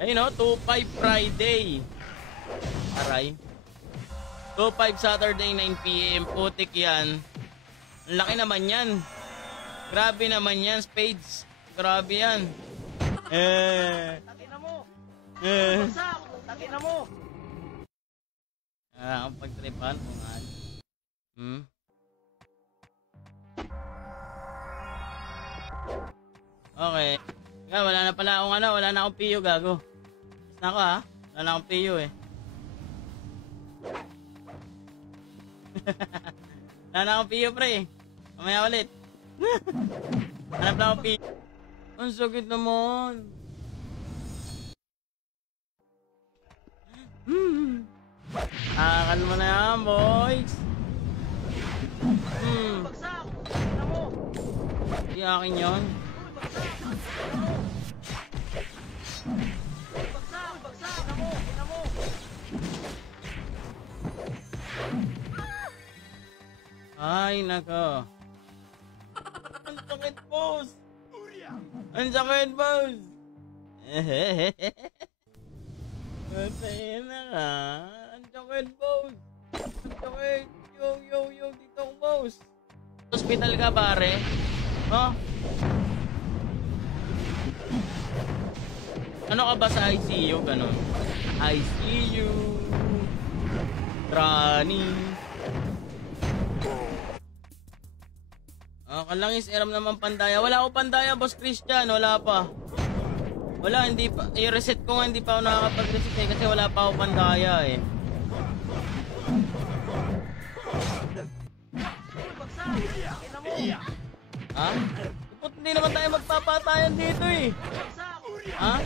Ayun o, 2-5 Friday. Aray. 2-5 Saturday, 9 PM. Putik yan. Ang laki naman yan. Grabe naman yan, Spades. Grabe yan. Takina mo. Eh. Bagsak. Takina mo. Ang pagtripan ko nga. Okay. Nga, wala na pala akong wala na akong PU, gago. Tapos na ako ha. Wala na akong PU eh. Wala na akong PU, pre. Mamaya ulit. Hanap na akong PU. Ang sakit naman. Kalma na yan, boys. Bagsak. Takina mo. Hindi akin yun. Bagsak. Takina mo. Takina mo. Ay, nako. Ang sakit, boss. Ang sakit, boss. Masaya na ka. Ang sakit, boss. Ang sakit. Yo, dito ang boss. Hospital ka, pare? Oh? Ano ka ba sa ICU? Ganon. ICU. Trani. Kalangis, eram naman pandaya. Wala ako pandaya, Boss Christian. Wala pa. Wala, hindi pa. I-reset ko nga, hindi pa ako nakakapag-reset eh. Kasi wala pa ako pandaya eh. Bagsak. Takina mo. Ha? Ipot, hindi naman tayo magpapatayan dito eh. Bagsak. Ha?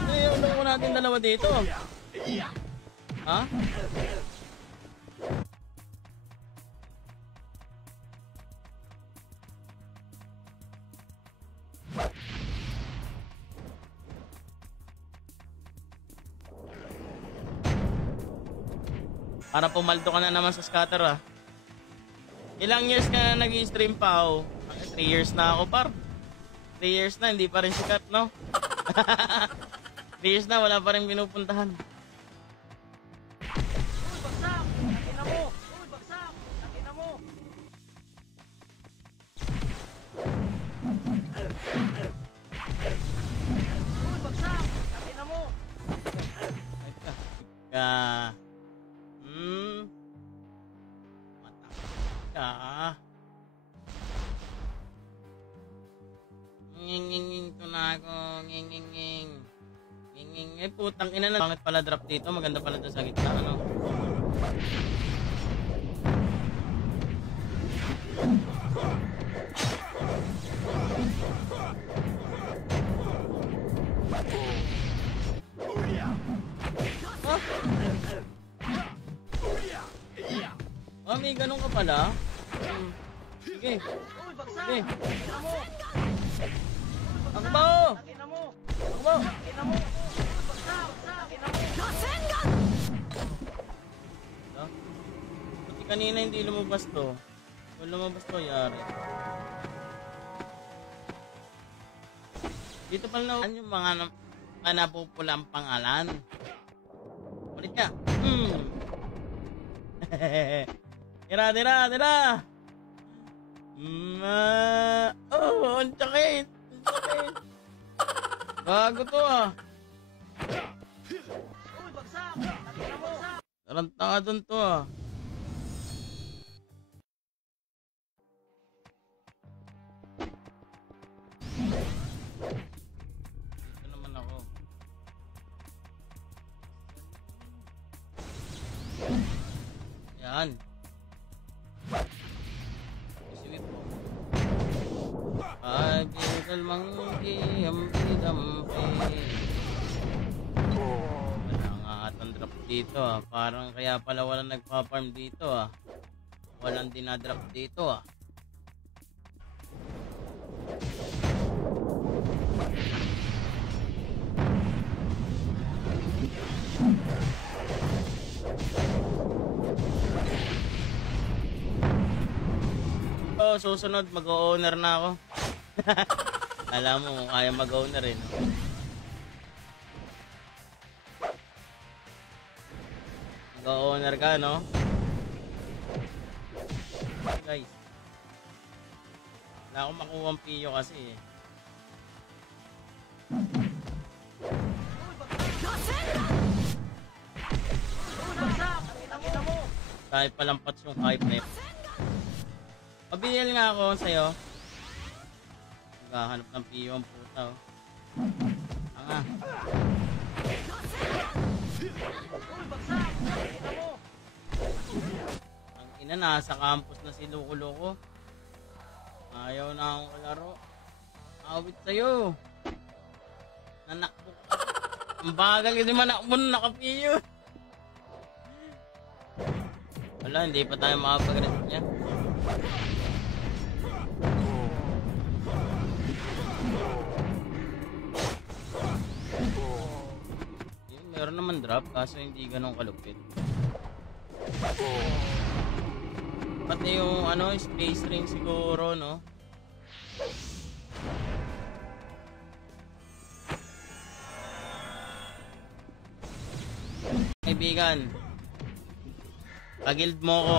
Ano yung ulo natin dalawa dito? Ha? Para pumaldo ka na naman sa scatter ah. Ilang years ka na nag-stream pa oh? 3 years na ako par. 3 years na, hindi pa rin sikat no? 3 years na, wala pa rin pinupuntahan. Bagsak. Takina mo. Bagsak. Takina mo. Bagsak. Takina mo. Matakot ka. Nging to na ako. Nging. Putang ina na. Bakit pala drop dito? Maganda pala ito sa gitna. Ano? May ganun ka pala? Sige. Bagsak. Sige. Takina mo. Akbo! Takina mo. Akbo! Takina mo. Bagsak. Takina mo. Pati kanina hindi lumabas to. Kung lumabas to, yari. Dito pala na yung mga napupulang pangalan. Ulit ka. Tira. Oh, ang sakit. Bago to ah. Bagsak. Takina mo. Tarantaka dun to ah. Dito naman ako. Yan. Isipin po. Ay, pinakal mangki, ampi-dampi. Wala nga atang drop dito ah. Parang kaya pala walang nagpa-farm dito ah. Walang dinadrop dito ah. Susunod mag-owner na ako. Alam mo, kaya mag-owner eh. No? spawner ka, no? Guys. Wala akong makuha ang piyo kasi eh. Kahit palampat yung hype na yun. Pabinil nga ako sa'yo. Naghahanap ng piyo ang puta, oh. Anga. Ang ina, nasa campus na si Loko-Loko. Ayaw na akong kalaro. Awit sa'yo. Nanakbo. Ang bagal kasi manakbo na nakapiyo. Wala, hindi pa tayo makapag-reset niya. Meron naman drop, kaso hindi ganun kalupit. Pati yung ano, space ring siguro, no? Kaibigan, pag-guild mo ko.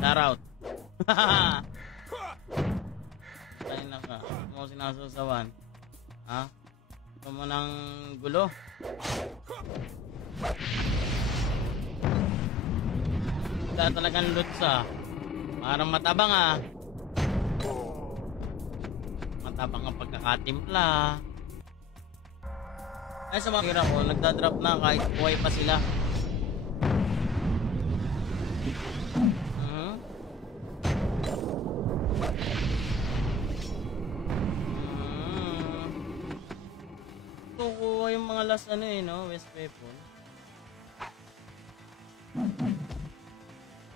Shoutout. Ay naka, mo sinasusawan. Ha? Ito mo ng gulo. Wala talagang loots ah. Parang matabang ah. Matabang ang pagkakatimpla. Ay sa mga hira ko, nagdadrop na kahit buhay pa sila. Kukuha yung mga last ano eh, no? West weapon.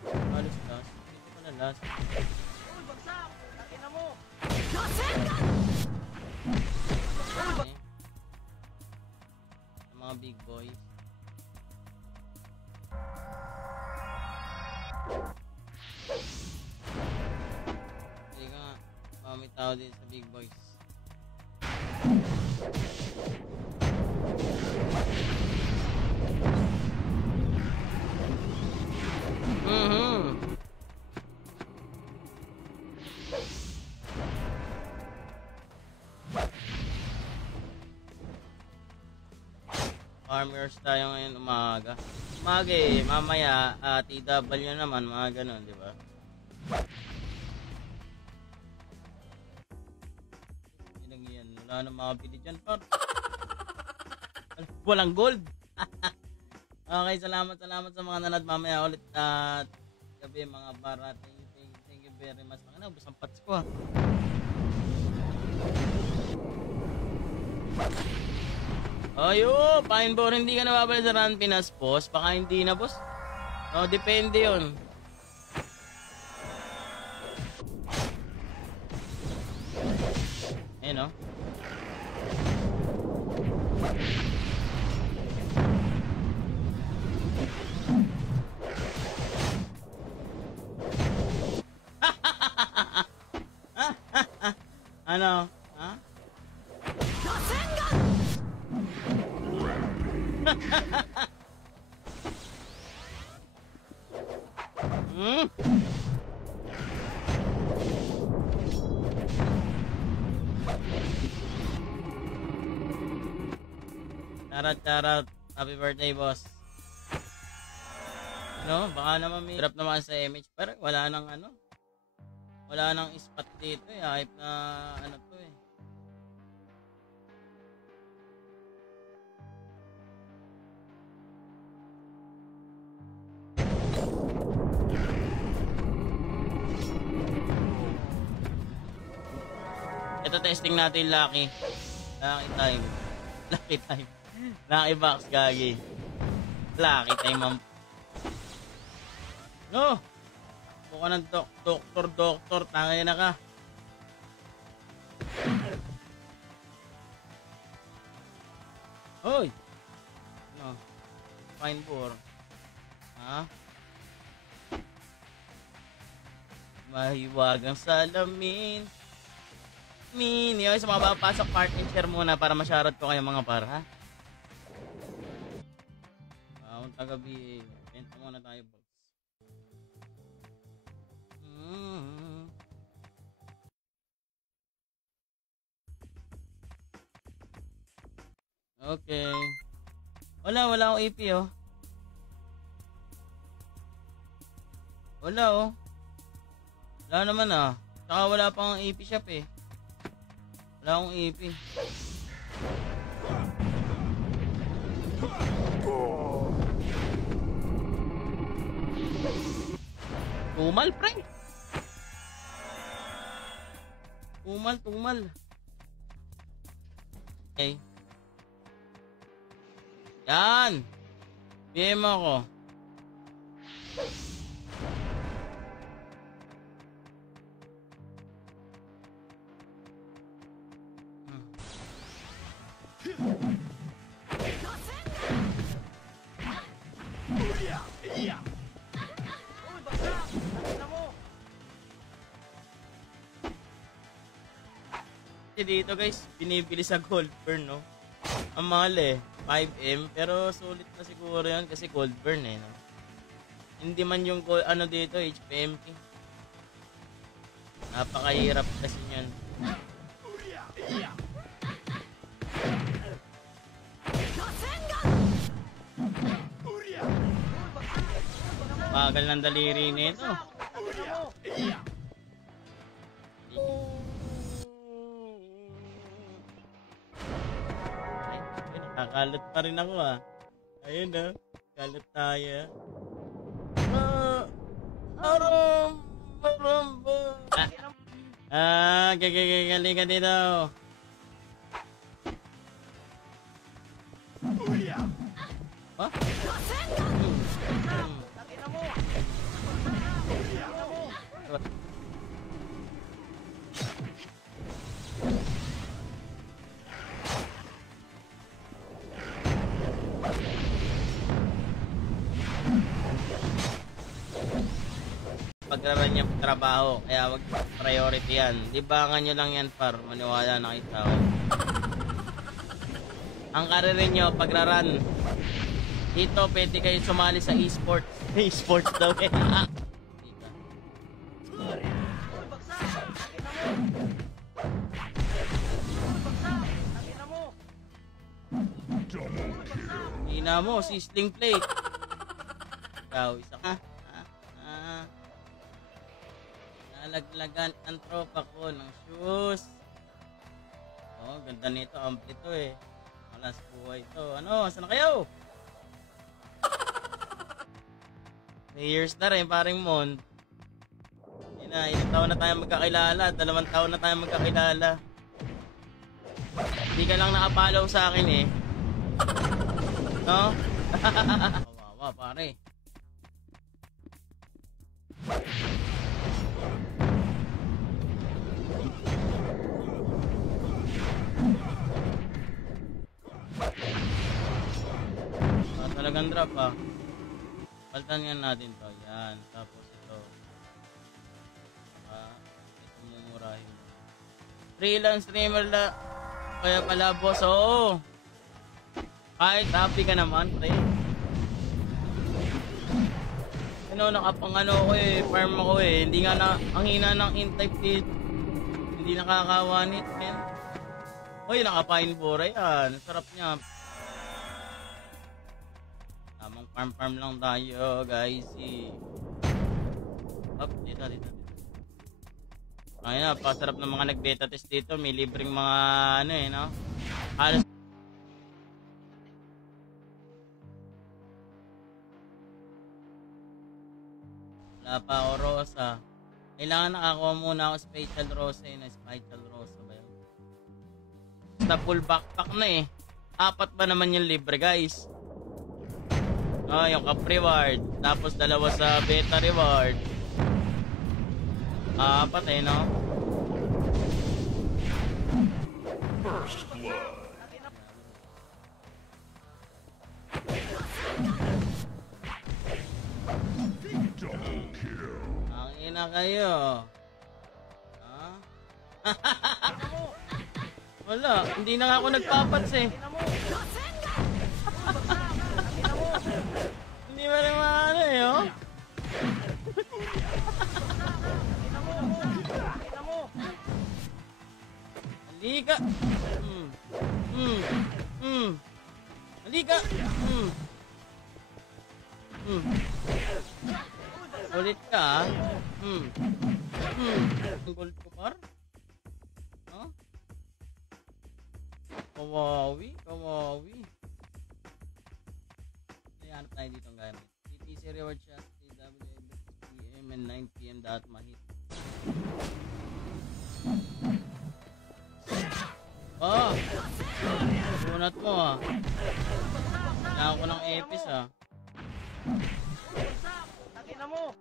Halos last. Dito pala last. Uy, bagsak! Laki na mo! Okay. Sa mga big boys. Hindi ka nga. May tao din sa big boys. Farmers tayo ngayon umaga. Umaga eh, mamaya TW naman, mga ganun, di ba? Yan, wala na makabili dyan, par. Walang gold. Okay, salamat sa mga nanood. Mamaya ulit at gabi mga para. Thank you very much. Mga ubos ang pats ko. Ayo, Pine Bore, hindi ka nababalik sa Run Pinas, boss. Baka hindi na, boss. No, depende yun. Ayun, no? Ano? Ha? Hmm? Shoutout. Happy birthday, boss. No, baka naman may drop naman sa image. Pero wala nang ano. Wala nang spot dito eh. Hype na ano to eh. Ito testing natin Lucky. Lucky time. Lucky time. Lucky box gagi. Lucky time mam. No. Buka ng doktor, tangay na ka. Hoy. No. Pine Bore. Ha? Mahiwagang salamin. Mini, sa mga papasok part and share muna para ma-shoutout ko kayo mga par, ha? Ang tagabi Benta muna tayo, boss. Okay. Wala akong AP, oh. Wala, oh. Wala naman, ah. Saka wala pang AP shop, eh. Wala akong AP. Tumal, pre. Tumal. Okay. Yan. PM ako. Uy, bagsak! Nakita mo! Kasi dito guys, binibili sa gold burn, no? Ang mahal eh, 5M, pero sulit na siguro yan kasi gold burn eh, no? Hindi man yung gold, ano dito, HPMP. Napakahirap kasi yan. Bagal ng daliri nito. Nakita mo! Ay, nakakalot pa rin ako ah. Ayun ah, kalot tayo. Galing ka dito. Ha? Nakita mo! Paglaban niya trabaho, kaya wag priority yan. Libangan nyo lang yan, par. Maniwala na kayo sa akin. Ang karirin nyo, pagraran. Dito, pwede kayo sumali sa esports. Esports daw eh. Uy, bagsak! Nakita mo! Uy, bagsak! Nakita mo! Hina mo, sizzling plate. Ikaw, isa ka. Nalaglagan ang tropa ko ng shoes. Oh, ganda nito. Ampli to eh. Malas buhay to. Ano, saan na kayo? 3 years na rin, paring Mon. Ilang taon na tayo magkakilala. 2 taon na tayo magkakilala. Hindi ka lang nakapalaw sa akin eh. No? Kawawa, pare. Talagang drop ah. Paltan nga natin to. Yan. Tapos ito. Ito mumurahin. Freelance streamer la. Kaya pala boss. Oo. Kahit happy ka naman. Pre. Ano, nakapang ano ko eh. Farm ako eh. Hindi nga na. Ang hina ng in-type dito. Hindi nakakawanit. Man. Uy, nakapain bora yan. Sarap niya. Tamang farm lang tayo, guys. Up, dito. Ayun na, pasarap ng mga nag-beta test dito. May libreng mga, ano eh, no? Halos. Wala pa ako rosa. Kailangan nakakuha muna ako special rosa eh, na special rosa ba yun? Sa full backpack na eh. 4 ba naman yung libre, guys? Oh, yung cup reward. Tapos 2 sa beta reward. 4 eh, no? First blood. Double kill. Ang ina kayo. Ha? Wala, hindi na nga ako nagpapats eh. Nakita mo! Uy, bagsak! Nakita mo! Hindi ba naman Halika. Halika. Ulit ka, ah. Gold ko, par? Huh? Kawawi. Nayanap tayo dito ang gamit. TTC reward shot, TWM and 9pm dot mahit. Oh! Bunat mo, ah. Kailangan ko ng epis, ah. Tangina mo.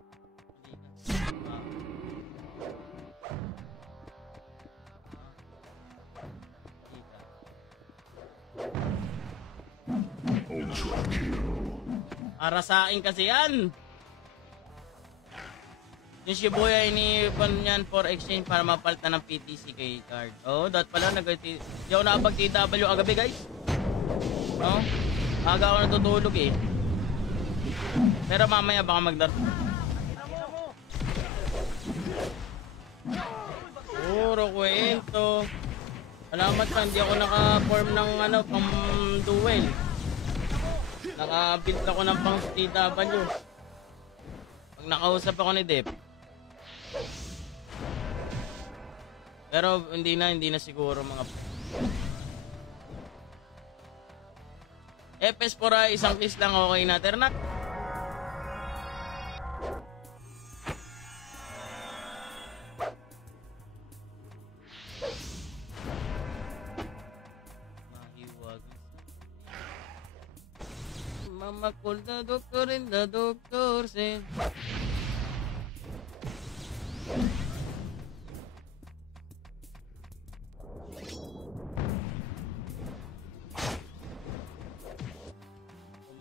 Ultra kill. Para sa akin kasi yan. Yung Shibuya iniipon niyan for exchange para mapalitan ng PTC kay card. Oh, dat pala di ako nakapag-TW agabi, guys. No? Aga ako natutulog eh. Pero mamaya baka magdaro. Puro kwento. Salamat pa, hindi ako naka-form ng pang duel. Naka-build ako ng pang TW. Pag nakausap ako ni Dep. Pero hindi na siguro mga FS pora isang kiss lang okay na, Ternak. Mama call the doctor and the doctor said.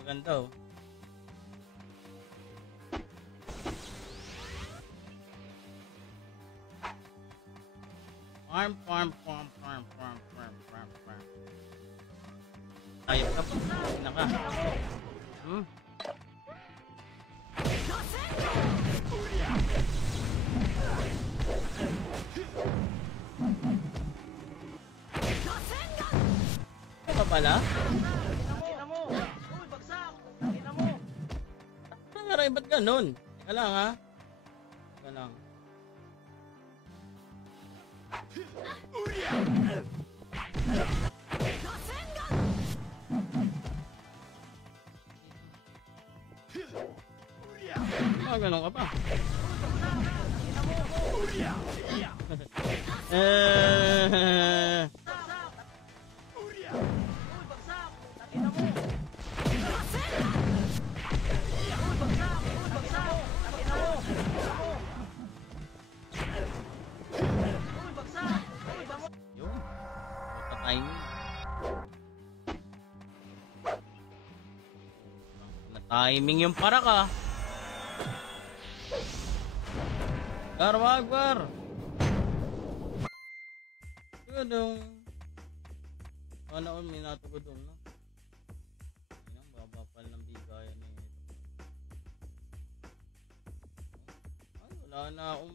Maganda, oh. Farm. Tayo ka pa. Naka. Ano ka pala? Tangina mo. Uy, bagsak. Tangina mo. Nangaray, ba't ganun? Teka lang, ha? Teka lang. Ganun ka pa. Yun. Timing. Na-timing yung para ka. Wagwar. Tudong. Ano may natugod no? Ayun, babapal ng bigayan na ito. Ay, wala na akong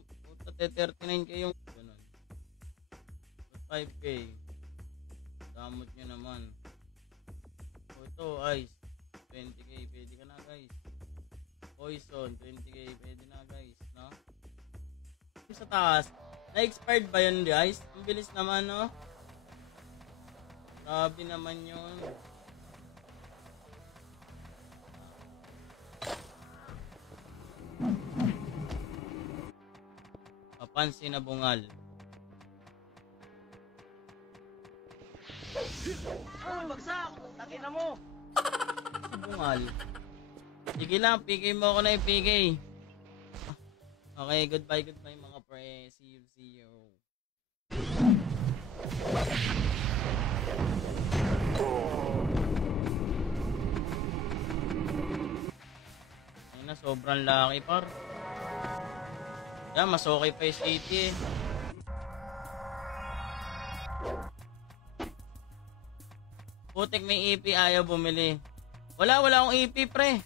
39k yung ganun. 5k. Damot nyo naman. O ito, ice. 20k, pwede ka na, guys. Poison, 20k, pwede na, guys. No? Sa taas, na-expired ba yun, guys? Ang bilis naman, no? Grabe naman yun. Papansin na bungal. Uy, bagsak. Tangina mo. Bungal. Sige lang, PK mo ako na yung PK. Okay, goodbye mga pre. See you. Ay na, sobrang laki par. Yan, mas okay pa yung city eh. Putik may EP, ayaw bumili. Wala akong EP pre.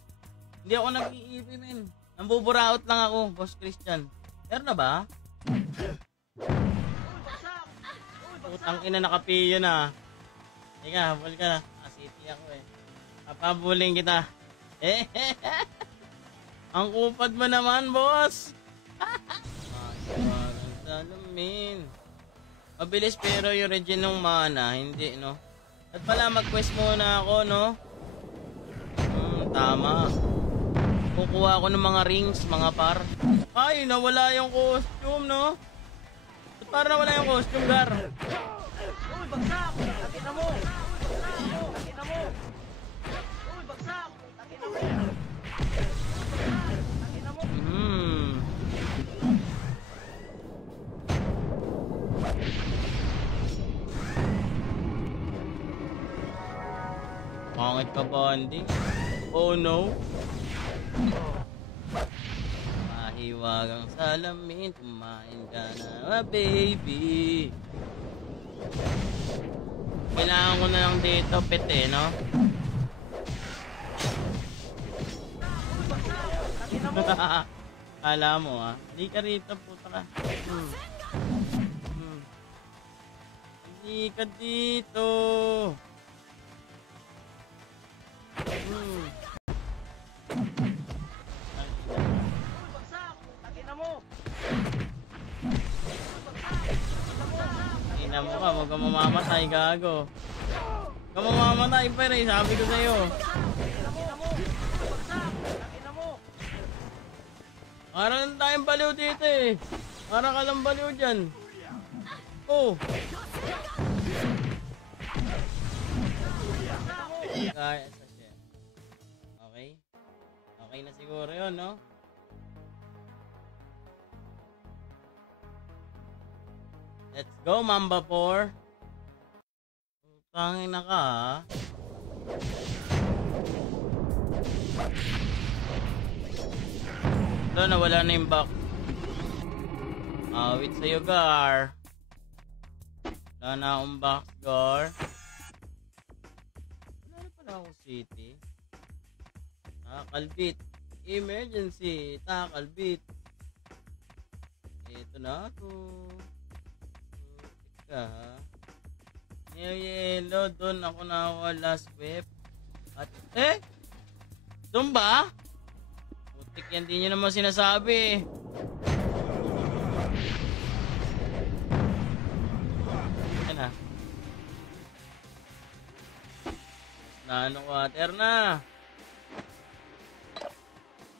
Hindi ako nag-EP men. Nambuburaot lang ako, Boss Christian. Meron na ba? Putang ina, nakapiyo na. Teka, habol ka na. City ako eh. Papabuling kita. Eh, ang kupad mo naman, boss. Ang salamin. Mabilis pero yung regen ng mana, hindi, no? At pala, mag-quest muna ako, no? Tama. Kukuha ako ng mga rings, mga par. Ay, nawala yung costume, no? Ba't parang nawala yung costume, Gar? Uy, bagsak! Takin na mo! Takin na mo! Uy, bagsak! Takin na mo! Takin na mo! Pangit ka, bonding. Oh no. Mahiwagang salamin, kumain ka na, baby. Kailangan ko na lang dito, pete, no? Kala mo, ah. Hindi ka rito, puta ka. Hindi ka dito. Ina mo ka, huwag kang mamamatay, gago. Huwag kang mamamatay pa rin, sabi ko sa'yo. Parang tayong baliw dito eh. Parang ka lang baliw dyan. Oh. Kaya sa siya. Okay? Okay na siguro yun, no? Let's go, Mamba 4. Tangin na ka, ha? Ito, nawala na yung back. Awit sa'yo, Gar. Wala na akong box, Gar. Wala na pala akong city. Takalbit. Emergency. Takalbit. Ito na ako. Teka, ha? Yellow, doon ako na last whip. At, doon ba? Putik yan, di nyo naman sinasabi. Yan na. Nanong water na.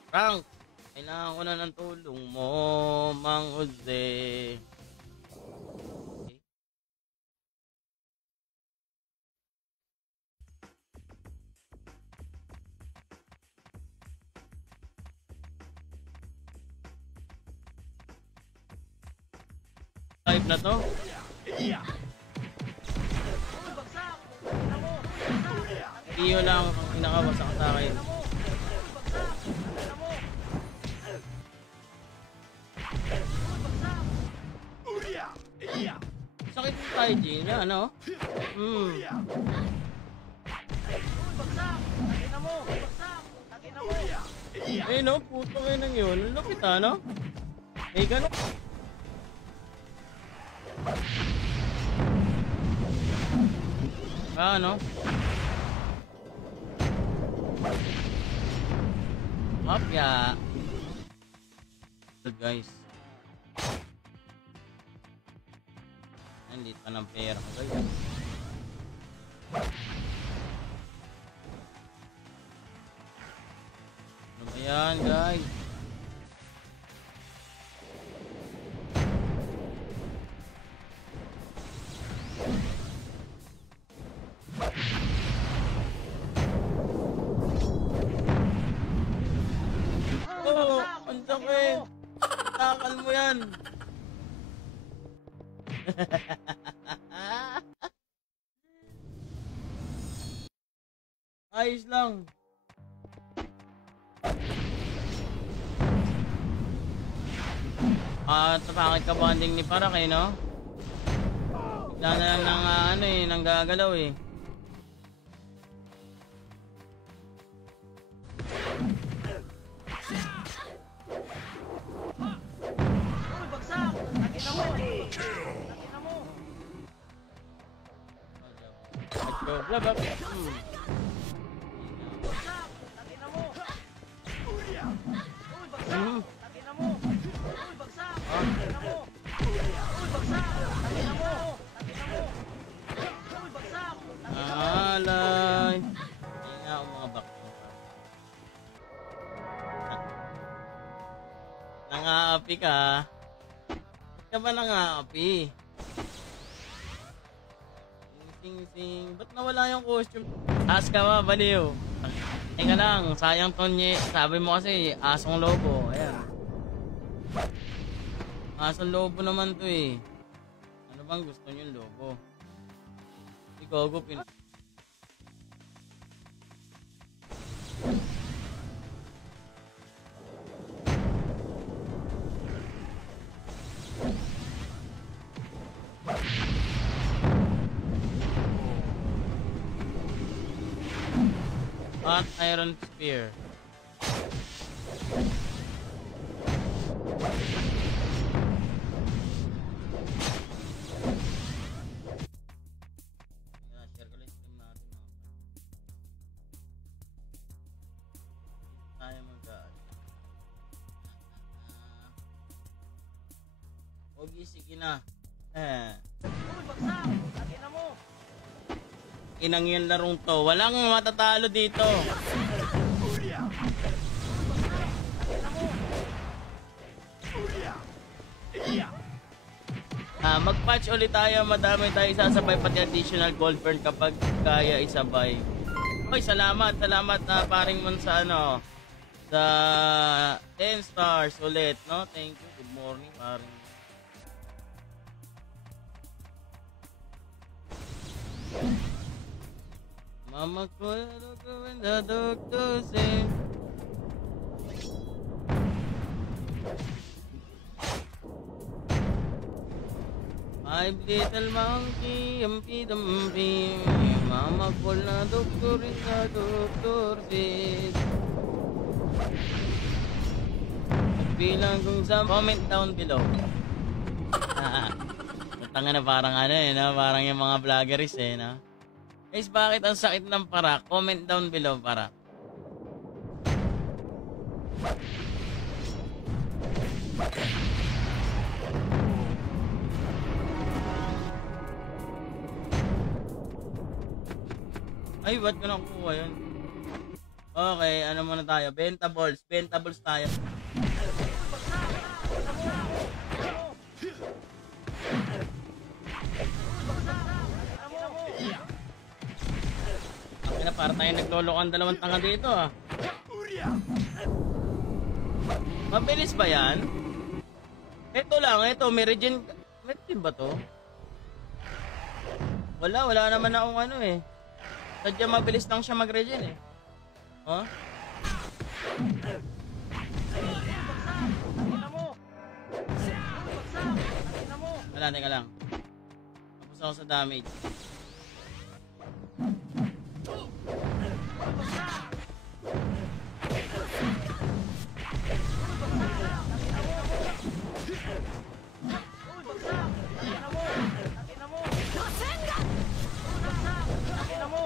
Frank, kailangan ko na ng tulong mo, Mang Jose. Type na to. Iyo lang ang pinakawasak sa akin. Sakit yung tayo din, ano? Eh no, puto kayo nang yun. Lupit ano? Eh gano'n. Ano? Mafia. Guys. Nandito pa ng pera ko guys. Ano ba yan guys? Oh, ang sakit. Takal mo yan. Ayos lang. Tapangit ka bonding ni Parak eh, no? Bigla na lang ng nang gagalaw eh. Go, blabak. Bagsak! Takin mo! Uy, bagsak! Hmm. Takin mo! Uy, bagsak! Takin mo! Uy, bagsak! Takin mo! Takin mo! Uy, bagsak! Takin mo! Alay. Hindi nga ako mga bak. Nangaapi ka. Ba't ka ba nangaapi? Sing. Ba't nawala yung costume? Taas ka ba, baliw? Teka lang, sayang Tonye. Sabi mo kasi, asong lobo. Ayan. Asong lobo naman to eh. Ano bang gusto niyo lobo? Si Gogo Hot Iron Spear. Share ko lang yung stream natin. Tayo mag-aan. Ogi, sige na. Uy, bagsak! Takin mo! Inang yung larong to. Walang matatalo dito. Mag-patch ulit tayo. Madami tayo sasabay pati additional gold burn kapag kaya isabay. Oy, salamat na paring man sa ano. Sa 10 stars ulit, no? Thank you. Good morning, paring. Mama ko, the doctor say. Five little monkey, dumpy. Mama ko na doctor in the doctor says. Bilang kung sa comment down below. Tanga na parang ano eh, no? Parang yung mga vloggeries eh, no? Guys, bakit ang sakit ng para? Comment down below para. Ay, ba't ko nakukuha yun? Okay, ano muna tayo? Bentables tayo. Kaya para tayo naglolokohan dalawang tanga dito ah. Mabilis ba yan? Ito lang, may regen ba to? Wala naman akong ano eh. Sadya mabilis lang siya mag-regen eh. Oh? Wala, teka lang. Tapos ako sa damage.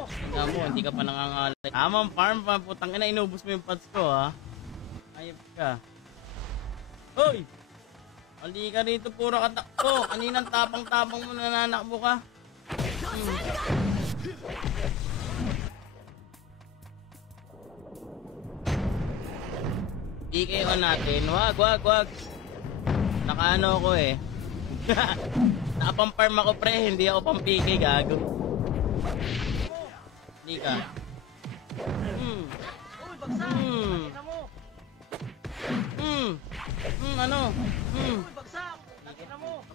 Tingnan mo, hindi ka pa nangangalay. Tamang farm pa, putang ina, inubos mo yung pads ko ha. Ayop ka. Hoy! Hindi ka rito, puro katakbo. Kaninang tapang-tapang mo nananakbo ka. DKO natin. Wag. Nakaano ko eh. Nakapang-farm ako pre, hindi ako pang PK gago. Hindi ka. Ano? Uy, bagsak! Takin mo!